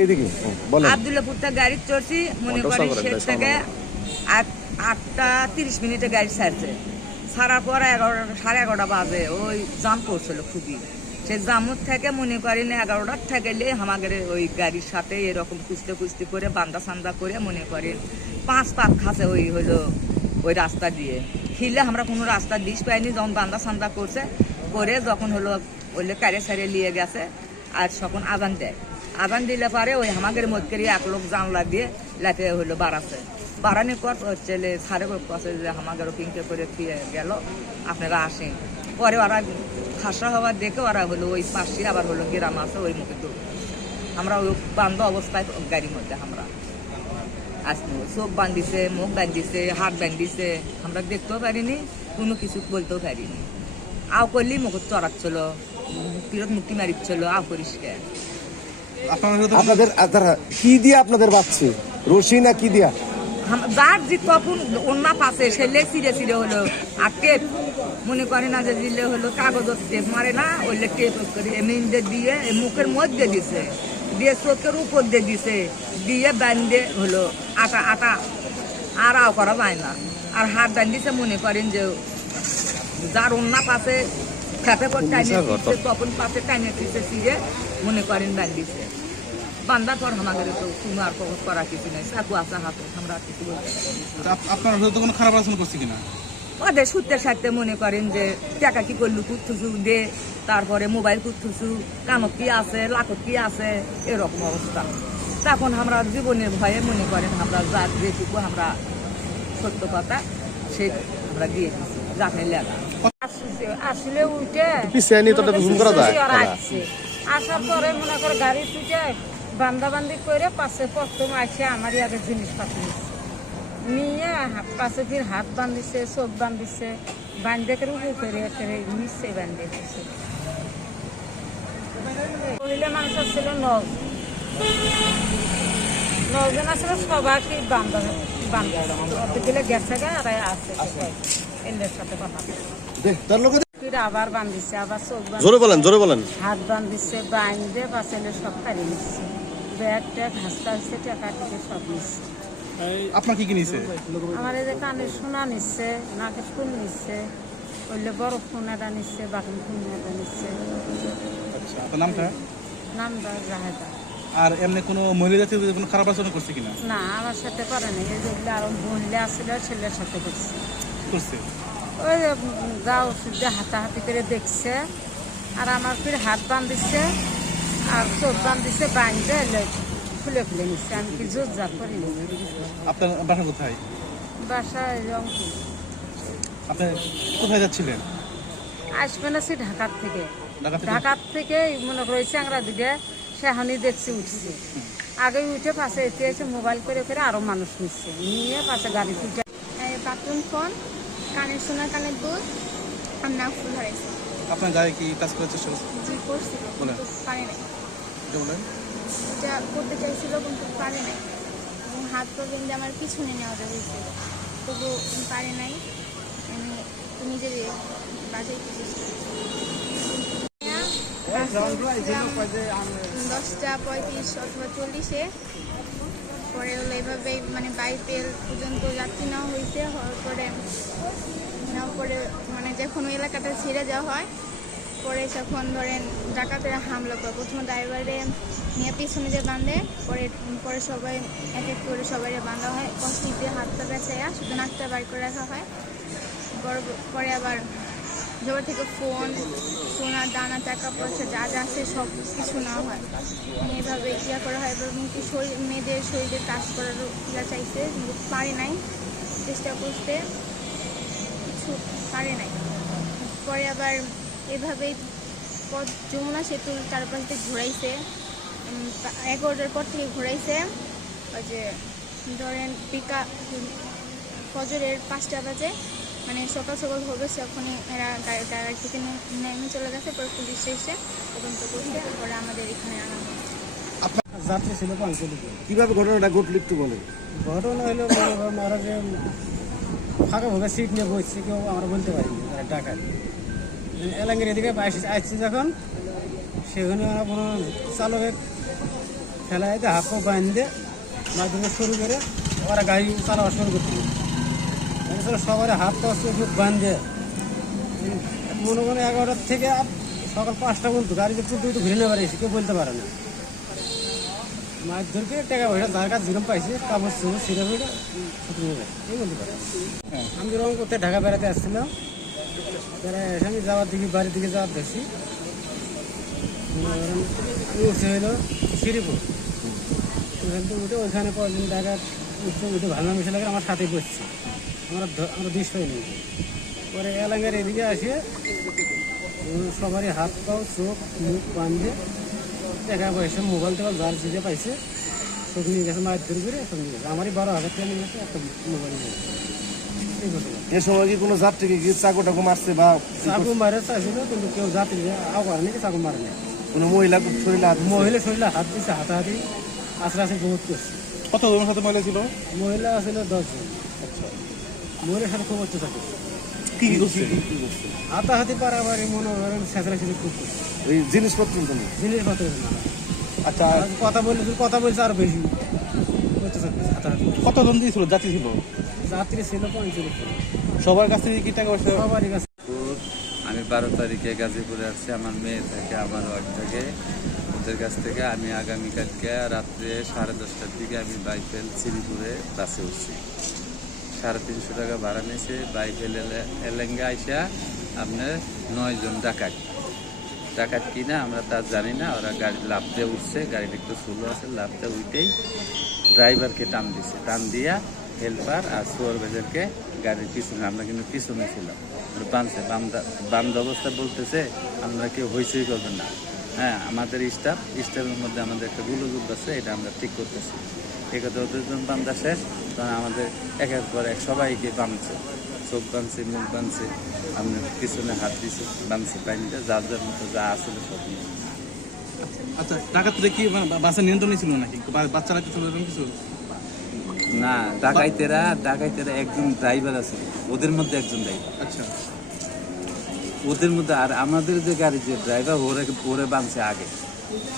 এইদিকে আবদুল্লাপুর থেকে গাড়ি চড়ছি মনে করি সাগরের থেকে আটটা তিরিশ মিনিটে গাড়ি ছাড়ছে। ছাড়ার পর এগারোটা সাড়ে এগারোটা বাজে। ওই জাম পড়ছিল খুবই। সে জামুর থেকে মনে করেন এগারোটার থেকে আমাদের ওই গাড়ির সাথে এরকম কুস্তে কুস্তি করে বান্দা সান্দা করে মনে করেন পাঁচ পাক খাসে ওই হলো ওই রাস্তা দিয়ে। খিলে আমরা কোনো রাস্তা দিস পাইনি যখন বান্দা সান্দা করছে করে যখন হলো ওইলে কারে সারে নিয়ে গেছে আর তখন আজান দেয়। আজান দিলে পারে ওই হামাগের মধ্যে এক লোক জানলা দিয়ে লাতে হইল বাড়াছে বাড়ানি পর ছেলে সারে কাছে যে হামাগেরও পিঙ্কে করে দিয়ে গেল, আপনারা আসেন। পরে ওরা খাসা হওয়ার দেখে ওরা হলো ওই পাশে আবার হলো গ্রাম আছে ওই মুখে দৌড় আমরা ওই বান্ধ অবস্থায় গাড়ির মধ্যে আমরা। আসব চোখ বান্ধিছে, মুখ বান্ধিছে, হাত বান্ধিছে, আমরা দেখতেও পারিনি, কোনো কিছু বলতেও পারিনি। আও করলি মুখ চড়াচ্ছিল ফিরত মুক্তি মারিচ্ছিল, আও তো আপনাদের আপনারা কি দিয়ে আপনাদের বাচ্চে রশি না কি দিয়া? যার যে তখন অন্য পাশে সেলে সিরে সিরে হলো আর টেপ। মনে করে না যে দিলে হলো কাগজের টেপ মারে না ওইলে টেপ করে এমনি দিয়ে এ মুখের মধ্যে দিছে দিয়ে চোখের উপর দিয়ে দিছে দিয়ে বান্ধে হলো আটা আটা আর আও করা যায় না। আর হাত বান্ধিছে মনে করেন যে যার অন্য পাশে খেপে দিচ্ছে তখন পাশে টাইনে দিচ্ছে সিরে মনে করেন বান্ধিছে বান্ধা পর আমাদের তো কোনো আর কখন করা কিছু নেই। চাকু আছে হাতে আমরা কিছু আপনার বিরুদ্ধে কোনো খারাপ আলোচনা করছে কিনা? ওদের সূত্রে সাথে মনে করেন যে টাকা কি করলু কুথুসু দে তারপরে মোবাইল কুথুসু কানত কি আছে লাকত কি আছে এরকম অবস্থা। তখন আমরা জীবনের ভয়ে মনে করেন আমরা যা যেটুকু আমরা সত্য কথা সে আমরা দিয়ে দিচ্ছি যাকে আসছে আসলে উঠে পিছিয়ে নিয়ে তো ওটা জুম করা যায়। আসার পরে মনে করে গাড়ি তুইটে বান্ধা বান্ধি করে পাশে প্রথম আসে আমার ইয়াদের জিনিসপাতি। নিয়ে পাশে ফির হাত বান্ধিছে চোখ বান্ধিছে বান্ধে করে উঠে করে করে নিশ্চয় বান্ধে দিছে। মহিলা মানুষ ছিল নগ নজন আসলে সবাইকে বান্ধা বান্ধা অতগুলো গেছে গা আর আছে এদের সাথে কথা আবার বান্ধিছে আবার চোখ জোরে বলেন জোরে বলেন। হাত বান্ধিছে বাঁধে পাশালে সব কাড়ি নিচ্ছে ব্যাগ ট্যাগ হাসতে হাসতে টাকা থেকে সব নিচ্ছে আপনার কি কি নিয়েছে আমার এই যে কানের সোনা নিচ্ছে নাকের ফুল নিচ্ছে ওইলে বড় ফোন এটা নিচ্ছে বাকি ফোন এটা নিচ্ছে আচ্ছা আপনার নামটা? নামটা জাহেদা। আর এমনি কোনো মহিলা জাতীয় কোনো খারাপ আলোচনা করছে কিনা? না আমার সাথে করে নাই। এই যেগুলো আরও মহিলা আসলে ছেলের সাথে করছে। করছে? ওই যে ওষুধ দিয়ে হাতাহাতি করে দেখছে। আর আমার ফির হাত বান্ধিছে আর চোখ বান্ধিছে বাঁধতে এলে খুলে খুলে নিচ্ছে আমি কি জোর যা করিনি আপনার বাসা কোথায়? বাসায় রংপুর। আপনি কোথায় যাচ্ছিলেন? আসবে না সে ঢাকার থেকে। ঢাকার থেকে মনে করে চ্যাংরা দিকে সেহানি দেখছি উঠছে। আগে উঠে পাশে এতে এসে মোবাইল করে করে আরও মানুষ নিচ্ছে। নিয়ে পাশে গাড়ি তুলছে। বাটন ফোন কানের সোনা কানের দুল আর নাক ফুল হারাইছে। আপনার গায়ে কি কাজ করার চেষ্টা করছে জি করছিল। কিন্তু পারে নাই। এটা বলেন এটা করতে চাইছিল কিন্তু পারে নাই। এবং হাত পা বেঁধে আমার পিছনে নেওয়া হয়েছিল তবু পারে নাই। আমি নিজের বাজাইতে চেষ্টা দশটা পঁয়ত্রিশ অথবা চল্লিশে। পরে হলো এভাবে মানে বাইপেল পর্যন্ত যাত্রী নেওয়া হয়েছে, হওয়ার পরে নেওয়ার পরে মানে যখন ওই এলাকাটা ছেড়ে যাওয়া হয়, পরে যখন ধরেন ডাকাতেরা হামলা করে, প্রথমে ড্রাইভারে নিয়ে পিছনে যে বাঁধে, পরে পরে সবাই এক এক করে সবাই বাঁধা হয় কষ্টিতে হাতটা বেঁচাইয়া শুধু নাকটা বার করে রাখা হয় পরে আবার জোর থেকে ফোন সোনা দানা, টাকা পয়সা যা যা আছে সব কিছু নেওয়া হয়। এভাবে ইয়া করা হয় এবং কি শরীর, মেয়েদের শরীরে কাজ করারও ইয়া চাইছে পারে নাই। চেষ্টা করতে কিছু পারে নাই। পরে আবার এভাবেই পথ, যমুনা সেতুর চারপাশ দিয়ে ঘোরাইছে। এগারোটার পর থেকে ঘোরাইছে। ওই যে ধরেন পিকা ফজরের পাঁচটা বাজে। মানে সকাল সকাল হবে তখনই এরা গাড়ি থেকে নেমে চলে গেছে পরে পুলিশ এসে তদন্ত করতে পরে আমাদের এখানে আনা হয়েছে। যাত্রী ছিল কীভাবে ঘটনাটা ঘটলো একটু বলেন। ঘটনা হলো মনে করেন ওরা যে ফাঁকা ফাঁকা সিট নিয়ে বসছে কেউ আমরা বলতে পারিনি তারা টাকা এলাঙ্গের এদিকে আসছে আসছে যখন সেখানে ওরা কোনো চালকের ফেলাইতে হাত পা বাঁধতে মাধ্যমে শুরু করে ওরা গাড়ি চালানো শুরু করছিল। এছাড়া সবার হাত পা চোখ মুখ বাঁধে। মনে মনে এগারোটার থেকে আর সকাল পাঁচটা পর্যন্ত গাড়িতে তুলতে তুলতে ঘুরে নেবার এসে কেউ বলতে পারে না। মাছ ধরকে টাকা পয়সা যার কাছে যেরকম পাইছে, কাপড় চোপড় ছুটি নিয়ে গেছে এই বলতে পারে। আমি রকম করতে ঢাকা বেড়াতে আসছিলাম। তারা আমি যাওয়ার দিকে, বাড়ির দিকে যাওয়ার দেখছি। উঠছে হইল শ্রীপুর ওখান থেকে উঠে ওইখানে কয়েকদিন ঢাকা উঠতে উঠে ভাঙা মিশে লাগে আমার সাথে বসছে। আমরা ধ- আমরা দৃশ্য হয়নি পরে এলাকার এদিকে উম, সবারই হাত পাও চোখ মুখ বান্ধে দেখা পয়সা মোবাইল টোবাইল যার জিজে পাইছে সব নিয়ে গেছে মায়ের ধরে করে সব নিয়ে গেছে। আমারই বারো হাজার টাকা নিয়ে গেছে একটা মোবাইল নিয়ে গেছে। এ সময় কি কোনো যাত্রীকে কি চাকু টাকু মারছে বা চাকু মারে চাইছিল কিন্তু কেউ যাত্রী আও করে নাকি চাকু মারে নাই। কোনো মহিলা শরীরে হাত মহিলা শরীরে হাত দিচ্ছে হাতাহাতি আশ্রাসে বহুত করছে। কত জনের সাথে মহিলা ছিল? মহিলা ছিল দশজন। মহিলার সাথে খুব অত্যাচার করছে কি করছে হাতাহাতি পারাবারি মনে করেন ছেঁচড়া ছেঁচড়ি খুব করছে ওই জিনিসপত্র জন্য জিনিসপত্র না আচ্ছা কথা বললে কথা বলছে আরও বেশি অত্যাচার করছে হাতাহাতি কতজন দিয়েছিল জাতি ছিল যাত্রী ছিল পঞ্চল্লিশ সবার কাছ কি টাকা পয়সা সবারই কাছে আমি বারো তারিখে গাজীপুরে আসছি, আমার মেয়ে থাকে, আমার ওয়াইফ থাকে। ওদের কাছ থেকে আমি আগামীকালকে রাত্রে সাড়ে দশটার দিকে আমি বাইফেল শ্রীপুরে বাসে উঠছি। সাড়ে তিনশো টাকা ভাড়া নিয়েছে। বাইফেল এলেঙ্গা আইসা আপনার নয় জন ডাকাত ডাকাত কিনা আমরা তা জানি না, ওরা গাড়ি লাভ দিয়ে উঠছে গাড়িটা একটু স্লো আছে লাভ দিয়ে উঠেই ড্রাইভারকে টান দিছে। টান দিয়া হেল্পার আর সুপারভাইজারকে গাড়ির পিছনে, আমরা কিন্তু পিছনে ছিলাম। বাঁধছে বান্ধা বান্ধ অবস্থা বলতেছে, আমরা কেউ হইচই করবেন না। হ্যাঁ আমাদের স্টাফ স্টাফের মধ্যে আমাদের একটা গুলোগুপ আছে এটা আমরা ঠিক করতেছি। ওদের জন্য বান্ধা শেষ তখন আমাদের একের পর এক সবাইকে বাঁধছে চোখ বাঁধছে মুখ বাঁধছে আমরা পিছনে হাত দিছে বাঁধছে পানিটা যার যার মতো যা আসলে সব আচ্ছা ডাকাতরা কি মানে বাসের নিয়ন্ত্রণে ছিল নাকি? বা- বাচ্চা চালাতে ছিল এরকম কিছু? না ডাকাইতেরা ডাকাইতেরা একজন ড্রাইভার আছে ওদের মধ্যে একজন ড্রাইভার আচ্ছা। ওদের মধ্যে আর আমাদের যে গাড়ি যে ড্রাইভার ওরে ওরে বাঁধছে আগে।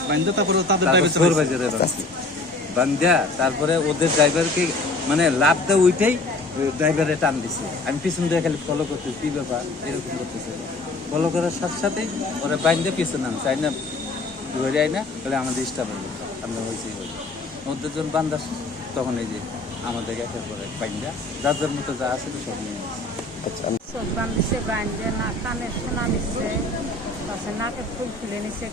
বাইন্দা তারপরে তাদের তারপর ড্রাইভার বান্ধা ওদের ড্রাইভারকে মানে লাভ দেওয়া ওইটাই ড্রাইভারে টান দিছে। আমি পিছন দিয়ে খালি ফলো করতেছি কি ব্যাপার? এরকম করতেছে। ফলো করার সাথে সাথে ওরা বাইন্দা পিছনে নাম চাই না ধরে আই না তাহলে আমাদের স্টাফ হয়ে আমরা হয়েছি ওদের জন্য বান্ধা তখন এই যে আমাদের একের পর এক বাইন্দা যার যার মতো যা আছে সব নিয়ে চোখ বান্ধিছে বান্ধে না কানের সোনা নিচ্ছে নাকের ফুল খুলে নিচ্ছে